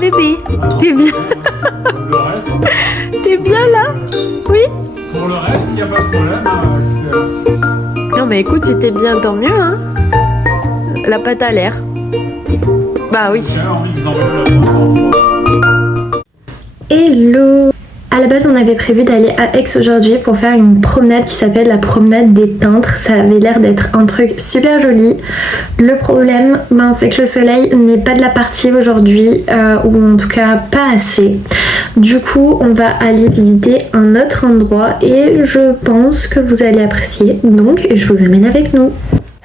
Bébé, t'es bien? Le reste, T'es bien là? Oui? pour le reste, il n'y a pas de problème. Non mais écoute, si t'es bien, tant mieux, hein. La pâte a l'air. Bah oui. J'ai envie de vous envoyer la photo. Hello! À la base, on avait prévu d'aller à Aix aujourd'hui pour faire une promenade qui s'appelle la promenade des peintres. Ça avait l'air d'être un truc super joli. Le problème, c'est que le soleil n'est pas de la partie aujourd'hui, ou en tout cas pas assez. Du coup, on va aller visiter un autre endroit et je pense que vous allez apprécier. Donc, je vous amène avec nous.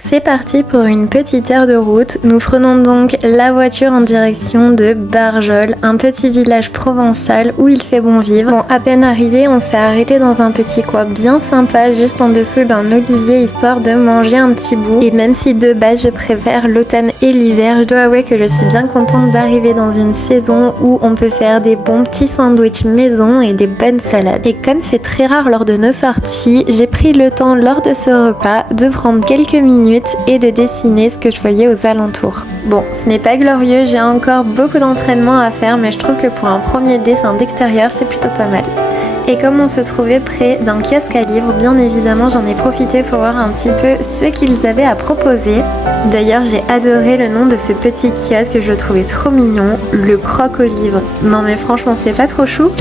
C'est parti pour une petite heure de route. Nous prenons donc la voiture en direction de Barjol, un petit village provençal où il fait bon vivre. Bon, à peine arrivé, on s'est arrêté dans un petit coin bien sympa, juste en dessous d'un olivier, histoire de manger un petit bout. Et même si de base je préfère l'automne et l'hiver, je dois avouer que je suis bien contente d'arriver dans une saison où on peut faire des bons petits sandwichs maison et des bonnes salades. Et comme c'est très rare lors de nos sorties, j'ai pris le temps lors de ce repas de prendre quelques minutes et de dessiner ce que je voyais aux alentours. Bon, ce n'est pas glorieux, j'ai encore beaucoup d'entraînement à faire, mais je trouve que pour un premier dessin d'extérieur, c'est plutôt pas mal. Et comme on se trouvait près d'un kiosque à livres, bien évidemment j'en ai profité pour voir un petit peu ce qu'ils avaient à proposer. D'ailleurs j'ai adoré le nom de ce petit kiosque, je le trouvais trop mignon, le croc aux livres. Non mais franchement c'est pas trop chou?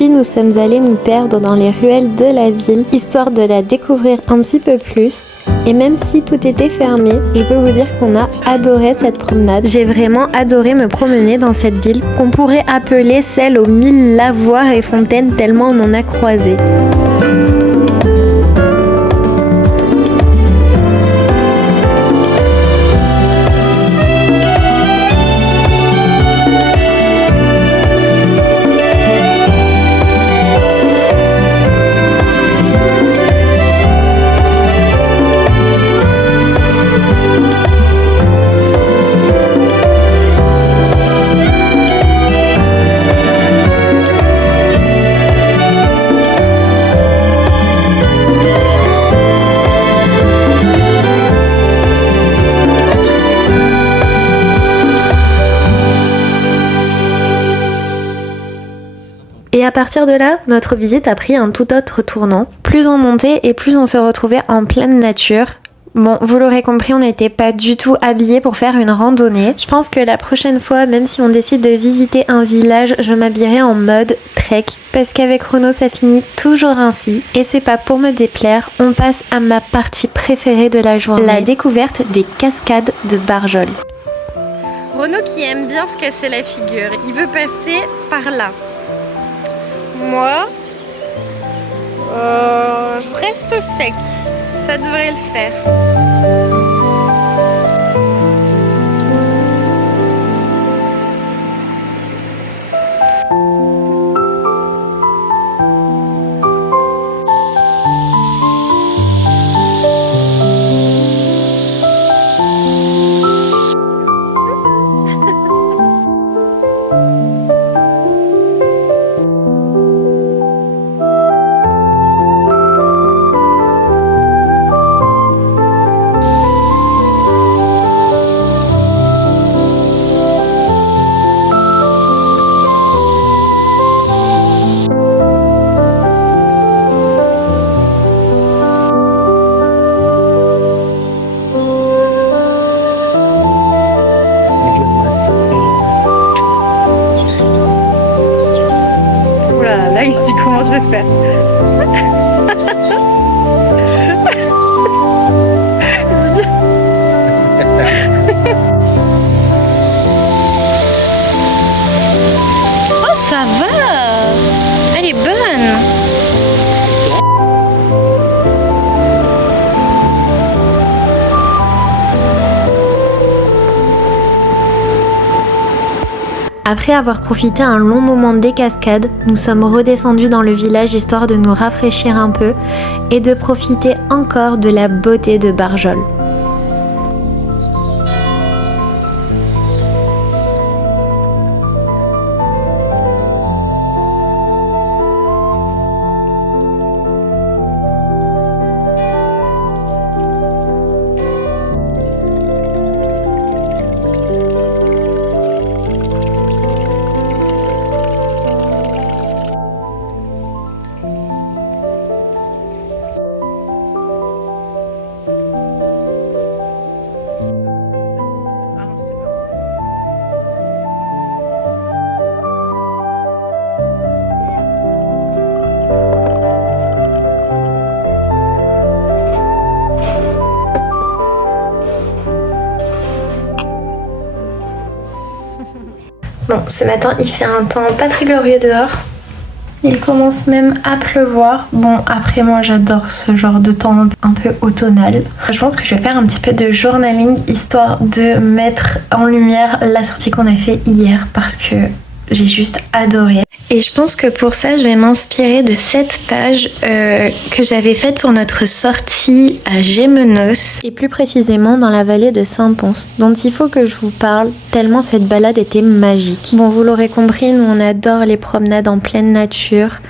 Nous sommes allés nous perdre dans les ruelles de la ville, histoire de la découvrir un petit peu plus. Et même si tout était fermé, je peux vous dire qu'on a adoré cette promenade. J'ai vraiment adoré me promener dans cette ville qu'on pourrait appeler celle aux 1000 lavoirs et fontaines tellement on en a croisé. Et à partir de là, notre visite a pris un tout autre tournant. Plus on montait et plus on se retrouvait en pleine nature. Bon, vous l'aurez compris, on n'était pas du tout habillés pour faire une randonnée. Je pense que la prochaine fois, même si on décide de visiter un village, je m'habillerai en mode trek. Parce qu'avec Renaud, ça finit toujours ainsi. Et c'est pas pour me déplaire, on passe à ma partie préférée de la journée. La découverte des cascades de Barjol. Renaud qui aime bien se casser la figure, il veut passer par là. Moi, je reste sec, ça devrait le faire. Là, il se dit comment je vais faire. Après avoir profité un long moment des cascades, nous sommes redescendus dans le village histoire de nous rafraîchir un peu et de profiter encore de la beauté de Barjol. Bon, ce matin il fait un temps pas très glorieux dehors. Il commence même à pleuvoir. Bon, après moi j'adore ce genre de temps un peu automnal. Je pense que je vais faire un petit peu de journaling histoire de mettre en lumière la sortie qu'on a fait hier parce que j'ai juste adoré. Et je pense que pour ça, je vais m'inspirer de cette page que j'avais faite pour notre sortie à Gémenos, et plus précisément dans la vallée de Saint-Pons, dont il faut que je vous parle, tellement cette balade était magique. Bon, vous l'aurez compris, nous on adore les promenades en pleine nature,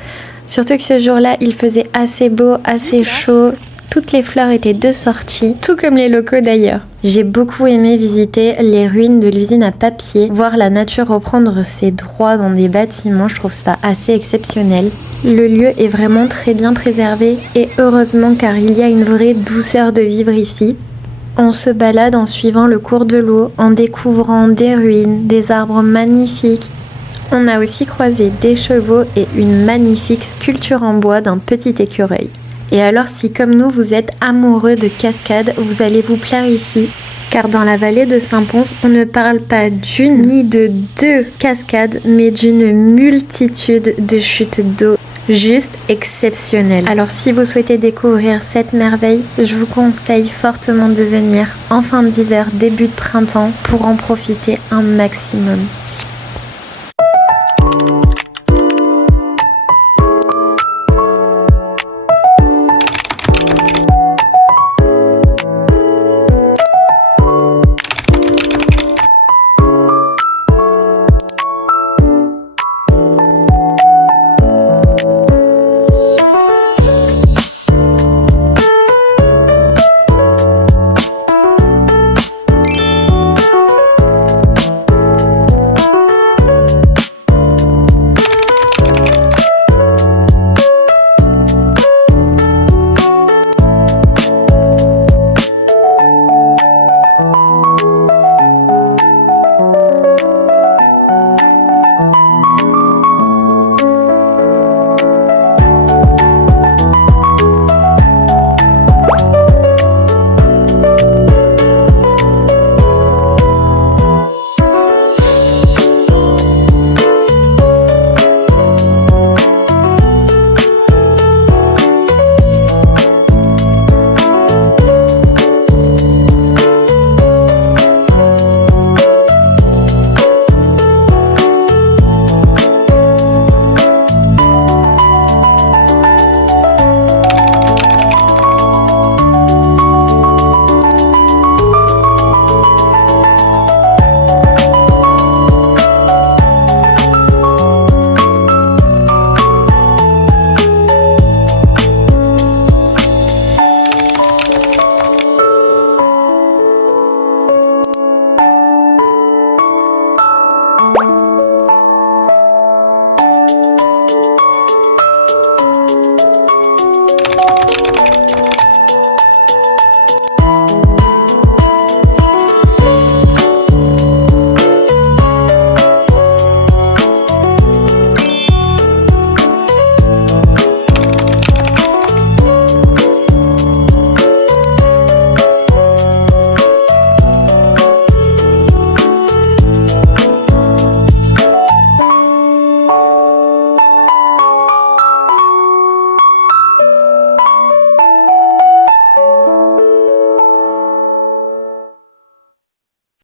surtout que ce jour-là, il faisait assez beau, assez chaud. Toutes les fleurs étaient de sortie, tout comme les locaux d'ailleurs. J'ai beaucoup aimé visiter les ruines de l'usine à papier, voir la nature reprendre ses droits dans des bâtiments, je trouve ça assez exceptionnel. Le lieu est vraiment très bien préservé et heureusement car il y a une vraie douceur de vivre ici. On se balade en suivant le cours de l'eau, en découvrant des ruines, des arbres magnifiques. On a aussi croisé des chevaux et une magnifique sculpture en bois d'un petit écureuil. Et alors si comme nous vous êtes amoureux de cascades, vous allez vous plaire ici, car dans la vallée de Saint-Pons, on ne parle pas d'une ni de deux cascades, mais d'une multitude de chutes d'eau juste exceptionnelles. Alors si vous souhaitez découvrir cette merveille, je vous conseille fortement de venir en fin d'hiver, début de printemps, pour en profiter un maximum.